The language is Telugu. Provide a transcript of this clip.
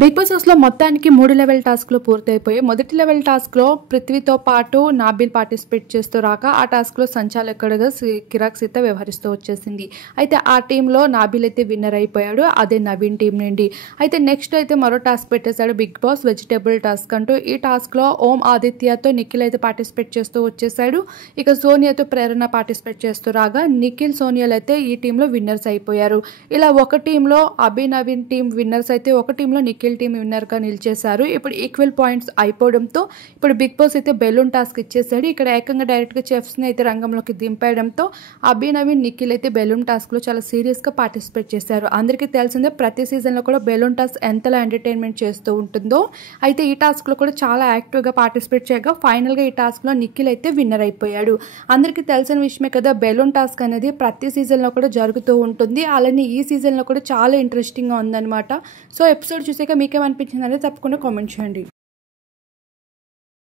బిగ్ బాస్ హౌస్లో మొత్తానికి 3 లెవెల్ టాస్క్లు పూర్తయిపోయాయి. మొదటి లెవెల్ టాస్క్లో పృథ్వీతో పాటు నాబిల్ పార్టిసిపేట్ చేస్తూ రాక ఆ టాస్క్లో సంచాలకుడిగా కిరాక్ సీత వ్యవహరిస్తూ వచ్చేసింది. అయితే ఆ టీంలో నాబిల్ అయితే విన్నర్ అయిపోయాడు, అదే నవీన్ టీం నుండి. అయితే నెక్స్ట్ అయితే మరో టాస్క్ పెట్టేశాడు బిగ్ బాస్ వెజిటేబుల్ టాస్క్ అంటూ. ఈ టాస్క్లో ఓం ఆదిత్యతో నిఖిల్ అయితే పార్టిసిపేట్ చేస్తూ వచ్చేసాడు. ఇక సోనియాతో ప్రేరణ పార్టిసిపేట్ చేస్తూ రాగా నిఖిల్ సోనియాలు అయితే ఈ టీంలో విన్నర్స్ అయిపోయారు. ఇలా ఒక టీంలో నవీన్ టీం విన్నర్స్ అయితే ఒక టీంలో నిఖిల్ టీం విన్నర్గా నిలిచేశారు. ఇప్పుడు ఈక్వల్ పాయింట్స్ అయిపోవడంతో ఇప్పుడు బిగ్ బాస్ అయితే బెలూన్ టాస్క్ ఇచ్చేసాడు. ఇక్కడ ఏకంగా డైరెక్ట్గా చెఫ్స్ని అయితే రంగంలోకి దింపేయడంతో నవీన్ నిఖిల్ అయితే బెలూన్ టాస్క్లో చాలా సీరియస్గా పార్టిసిపేట్ చేశారు. అందరికీ తెలిసిందే ప్రతి సీజన్లో కూడా బెలూన్ టాస్క్ ఎంతలా ఎంటర్టైన్మెంట్ చేస్తూ ఉంటుందో. అయితే ఈ టాస్క్లో కూడా చాలా యాక్టివ్గా పార్టిసిపేట్ చేయగా ఫైనల్గా ఈ టాస్క్లో నిఖిల్ అయితే విన్నర్ అయిపోయాడు. అందరికీ తెలిసిన విషయమే కదా, బెలూన్ టాస్క్ అనేది ప్రతి సీజన్లో కూడా జరుగుతూ ఉంటుంది. అలానే ఈ సీజన్లో కూడా చాలా ఇంట్రెస్టింగ్గా ఉందన్నమాట. సో ఎపిసోడ్ చూసాక మీకేమనిపించింది అనేది తప్పకుండా కామెంట్ చేయండి.